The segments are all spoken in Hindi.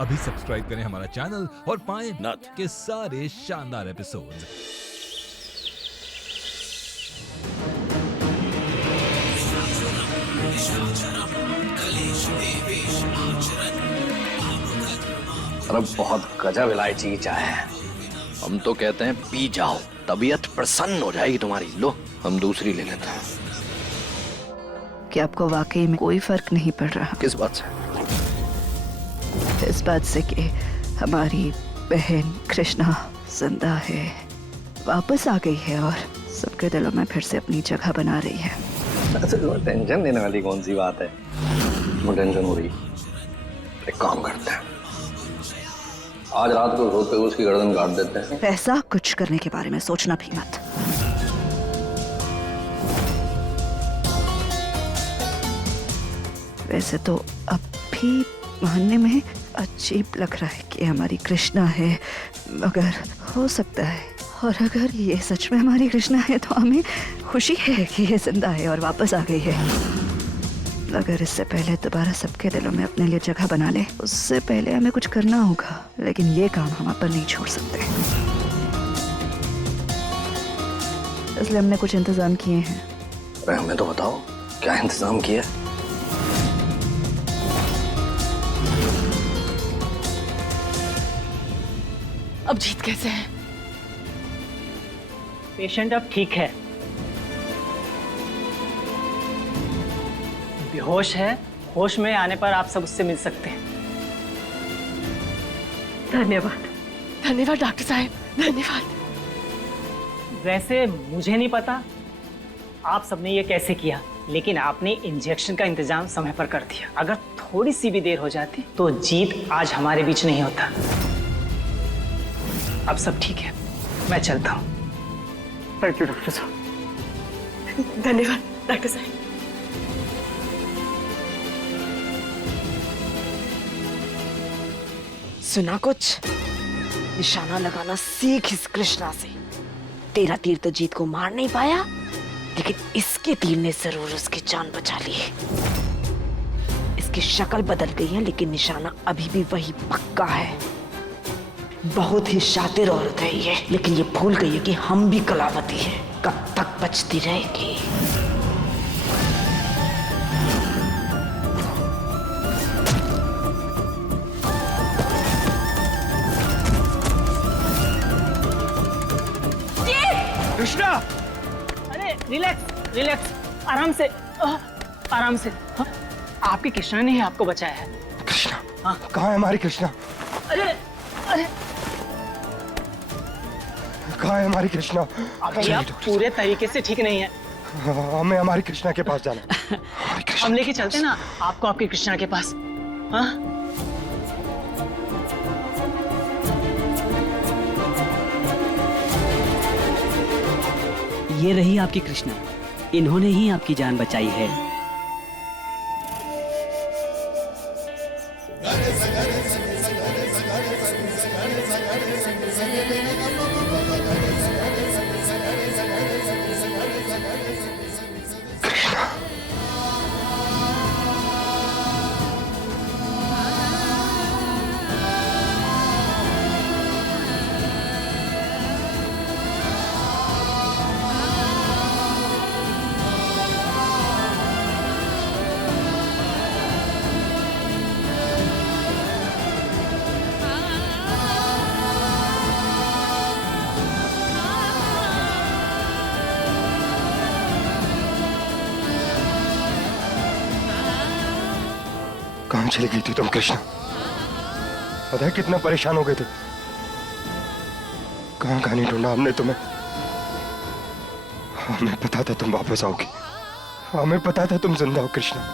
अभी सब्सक्राइब करें हमारा चैनल और पाएं नथ के सारे शानदार एपिसोड्स। अरे बहुत गजब इलायची की चाय है। हम तो कहते हैं पी जाओ, तबीयत प्रसन्न हो जाएगी तुम्हारी। लो हम दूसरी ले लेते हैं। कि आपको वाकई में कोई फर्क नहीं पड़ रहा। किस बात से? इस बात से कि हमारी बहन कृष्णा जिंदा है, वापस आ गई है और सबके दिलों में फिर से अपनी जगह बना रही है। टेंशन लेने वाली कौन सी बात है? वो टेंशन हो रही। एक काम करते हैं, आज रात को रोड पे उसकी गर्दन काट देते हैं। ऐसा कुछ करने के बारे में सोचना भी मत। वैसे तो अब भी मानने में अजीब लग रहा है कि हमारी कृष्णा है, मगर हो सकता है। और अगर ये सच में हमारी कृष्णा है तो हमें खुशी है कि ये जिंदा है और वापस आ गई है। अगर इससे पहले दोबारा सबके दिलों में अपने लिए जगह बना ले, उससे पहले हमें कुछ करना होगा। लेकिन ये काम हम आप पर नहीं छोड़ सकते, इसलिए हमने कुछ इंतजाम किए हैं। अरे हमें तो बताओ, क्या इंतजाम किया? अब जीत कैसे है? पेशेंट अब ठीक है, बेहोश है। होश में आने पर आप सब उससे मिल सकते हैं। धन्यवाद, धन्यवाद डॉक्टर साहब, धन्यवाद। वैसे मुझे नहीं पता आप सबने ये कैसे किया, लेकिन आपने इंजेक्शन का इंतजाम समय पर कर दिया। अगर थोड़ी सी भी देर हो जाती तो जीत आज हमारे बीच नहीं होता। अब सब ठीक है, मैं चलता हूँ। थैंक यू डॉक्टर साहब। धन्यवाद डॉक्टर साहब। सुना कुछ? निशाना लगाना सीख इस कृष्णा से। तेरा तीर तो जीत को मार नहीं पाया, लेकिन इसके तीर ने जरूर उसकी जान बचा ली है। इसकी शक्ल बदल गई है, लेकिन निशाना अभी भी वही पक्का है। बहुत ही शातिर औरत है ये, लेकिन ये भूल गई है कि हम भी कलावती है। कब तक बचती रहेगी? कृष्णा! अरे रिलैक्स, रिलैक्स, आराम से, आराम से। हाँ? आपकी कृष्णा ने ही आपको बचाया है। कृष्णा? हाँ? कहाँ है हमारी कृष्णा? अरे अरे कहाँ है हमारी कृष्णा? अभी आप पूरे तरीके से ठीक नहीं है। हमें हमारी कृष्णा के पास जाना है। हम लेके चलते ना आपको आपकी कृष्णा के पास। हाँ? ये रही आपकी कृष्णा, इन्होंने ही आपकी जान बचाई है। कहाँ चली गई थी तुम कृष्णा? पता है कितना परेशान हो गए थे। कहाँ कहाँ नहीं ढूंढा हमने तुम्हें। हमें पता था तुम वापस आओगी, हमें पता था तुम जिंदा हो कृष्णा।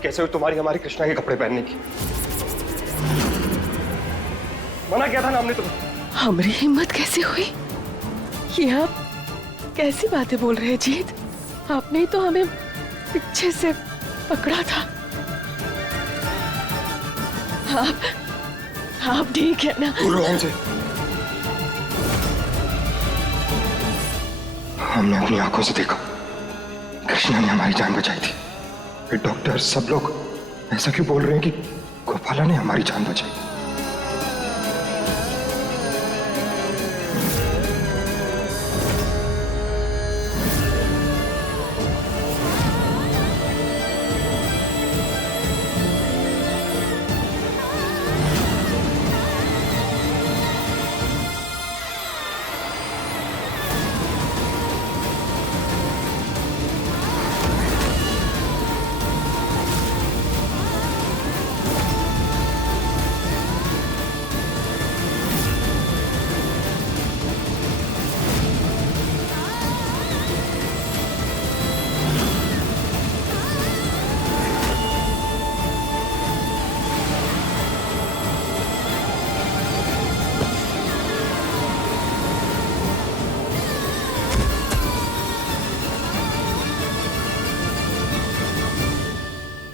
हिम्मत कैसे हुई तुम्हारी हमारी कृष्णा के कपड़े पहनने की? मना किया था ना हमने तुम्हें। हमारी हिम्मत कैसे हुई? ये आप कैसी बातें बोल रहे हैं जीत? आपने ही तो हमें पीछे से पकड़ा था। आप ठीक है ना? दूर रहो हमसे। हमने अपनी आंखों से देखा, कृष्णा ने हमारी जान बचाई थी। फिर डॉक्टर सब लोग ऐसा क्यों बोल रहे हैं कि गोपाला ने हमारी जान बचाई?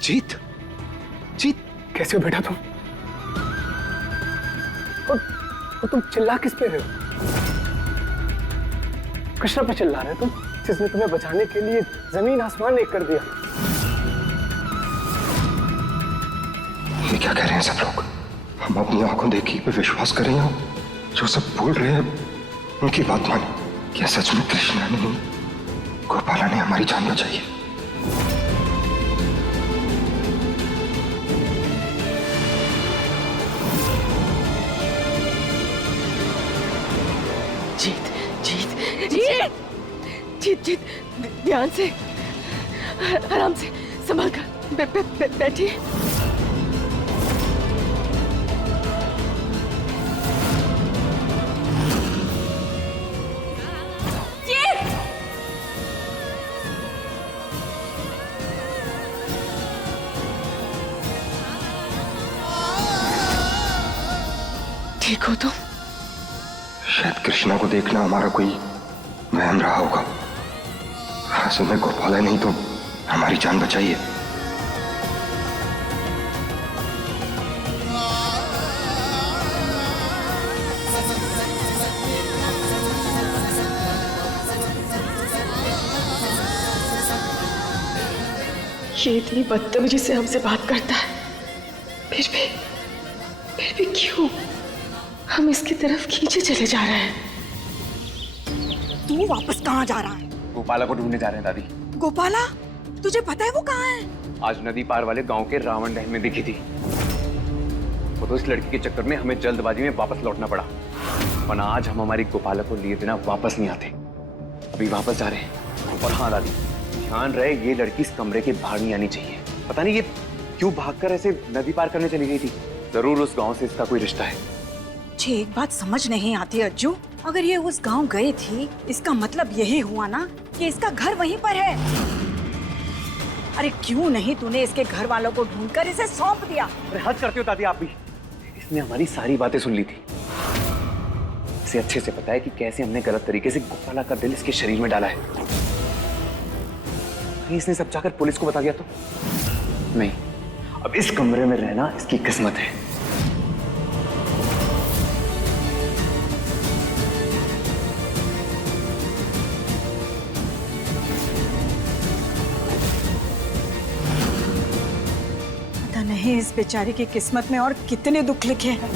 जीत, जीत, कैसे हो बेटा तुम? और तुम चिल्ला किस पे रहे हो? कृष्णा पे चिल्ला रहे हो तुम, जिसने तुम्हें बचाने के लिए जमीन आसमान एक कर दिया। ये क्या कह रहे हैं सब लोग? हम अपनी आंखों देखी पे विश्वास करें या जो सब बोल रहे हैं उनकी बात माने? क्या सच में कृष्णा ने, गोपाला ने हमारी जान बचाई है? जीत जीत जीत जीत जीत, ध्यान से, आराम से, संभल कर बैठिए। ठीक हो तुम? शायद कृष्णा को देखना हमारा कोई वहम रहा होगा। असल में गोपाला नहीं तो हमारी जान बचाई है। ये इतनी बदतमीजी से हमसे बात करता है, फिर भी क्यों हम इसकी तरफ खींचे चले जा रहे हैं? तू वापस कहाँ जा रहा है? गोपाला को ढूंढने जा रहे हैं दादी। गोपाला? तुझे पता है वो कहाँ है? आज नदी पार वाले गांव के रावण डैम में दिखी थी। वो तो इस लड़की के चक्कर में हमें जल्दबाजी में वापस लौटना पड़ा, वरना आज हम हमारी गोपाला को लिए बिना वापस नहीं आते। अभी वापस जा रहे हैं। और हाँ दादी, ध्यान रहे ये लड़की इस कमरे के बाहर नहीं आनी चाहिए। पता नहीं ये क्यों भागकर ऐसे नदी पार करने चली गई थी। जरूर उस गांव से इसका कोई रिश्ता है। मुझे एक बात समझ नहीं आती अज्जू, अगर ये उस गांव गई थी इसका मतलब यही हुआ ना कि इसका घर वहीं पर है। अरे क्यों नहीं तूने इसके घर वालों को ढूंढकर इसे सौंप दिया? अरे हद करती हो दादी आप भी। इसने हमारी सारी बातें सुन ली थी। इसे अच्छे से पता है कि कैसे हमने गलत तरीके से गोपाला का दिल इसके शरीर में डाला है। कहीं इसने सब जाकर पुलिस को बता दिया तो? नहीं, अब इस कमरे में रहना इसकी किस्मत है। पता नहीं इस बेचारी की किस्मत में और कितने दुख लिखे हैं।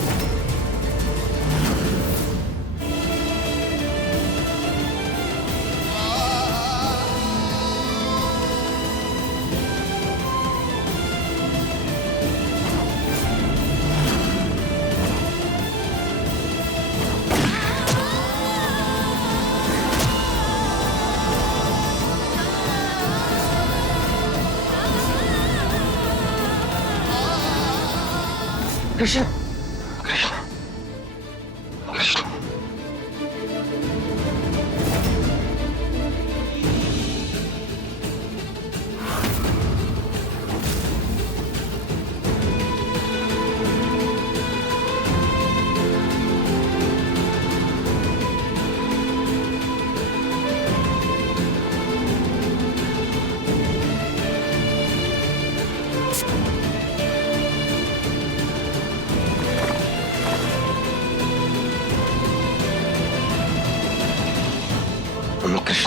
कृष्ण, कृष्णा, कृष्णा,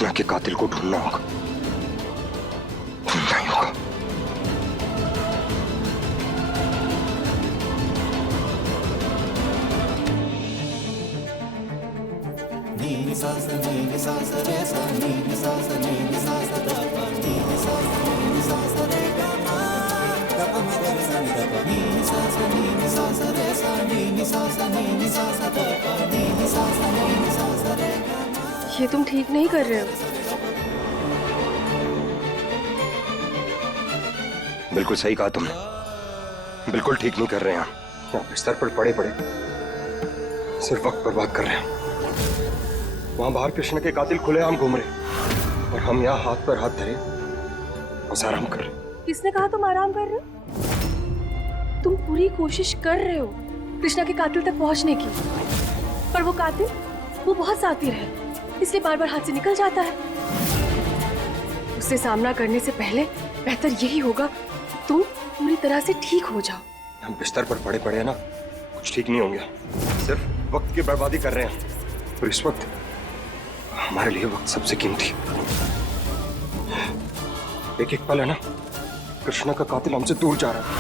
कृष्णा के कातिल को ढूंढना होगा, ढूंढना ही होगा। ये तुम ठीक नहीं कर रहे हो। बिल्कुल सही कहा तुमने, बिल्कुल ठीक नहीं कर रहे हैं हम। यहाँ बिस्तर पर पड़े पड़े सिर्फ वक्त बर्बाद कर रहे हैं। वहां बाहर कृष्ण के कातिल खुलेआम घूम रहे और हम यहाँ हाथ पर हाथ धरे बस आराम कर रहे। किसने कहा तुम आराम कर रहे हो? तुम पूरी कोशिश कर रहे हो कृष्णा के कातिल तक पहुंचने की, पर वो कातिल वो बहुत सातिर है, इसलिए बार बार हाथ से निकल जाता है। उससे सामना करने से पहले बेहतर यही होगा तुम पूरी तरह से ठीक हो जाओ। हम बिस्तर पर पड़े पड़े हैं ना, कुछ ठीक नहीं होंगे, सिर्फ वक्त की बर्बादी कर रहे हैं। और इस वक्त हमारे लिए वक्त सबसे कीमती। एक एक पल है ना, कृष्णा का कातिल हमसे दूर जा रहा है।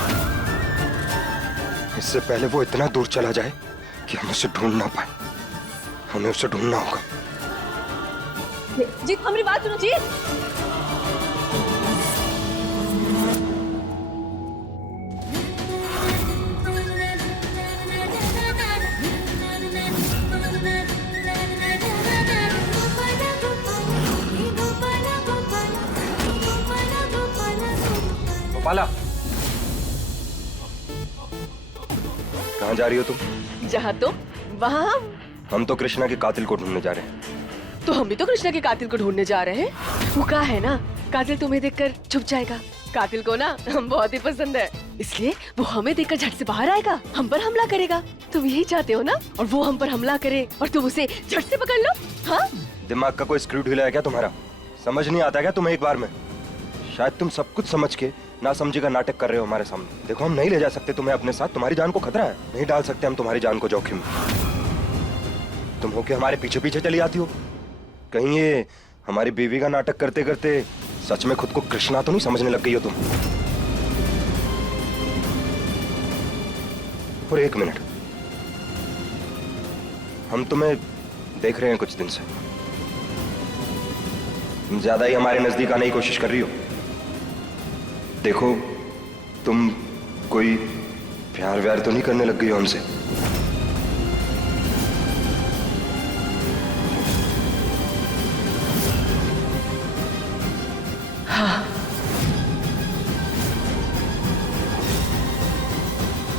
इससे पहले वो इतना दूर चला जाए कि हम उसे ढूंढ ना पाए। हमें उसे ढूंढना होगा। जीत, हमारी बात सुनो जीत। गोपाला, कहाँ जा रही हो तुम? जहाँ तुम वहाँ हम तो कृष्णा के कातिल को ढूंढने जा रहे हैं। तो हम भी तो कृष्णा के कातिल को ढूंढने जा रहे हैं। वो कहा है ना, कातिल तुम्हें देखकर छुप जाएगा। कातिल को ना हम बहुत ही पसंद है, इसलिए वो हमें देखकर झट से बाहर आएगा, हम पर हमला करेगा। तुम यही चाहते हो ना? और वो हम पर हमला करे और तुम उसे झट से पकड़ लो। हाँ, दिमाग का कोई स्क्रू ढीला है क्या तुम्हारा? समझ नहीं आता क्या तुम्हें एक बार में? शायद तुम सब कुछ समझ के ना समझी का नाटक कर रहे हो हमारे सामने। देखो, हम नहीं ले जा सकते तुम्हें अपने साथ, तुम्हारी जान को खतरा है। नहीं डाल सकते हम तुम्हारी जान को जोखिम में। तुम हो के हमारे पीछे पीछे चली आती हो। कहीं ये हमारी बीवी का नाटक करते करते सच में खुद को कृष्णा तो नहीं समझने लग गई हो तुम? और एक मिनट, हम तुम्हें देख रहे हैं कुछ दिन से, तुम ज्यादा ही हमारे नजदीक आने की कोशिश कर रही हो। देखो, तुम कोई प्यार व्यार तो नहीं करने लग गई हो हमसे?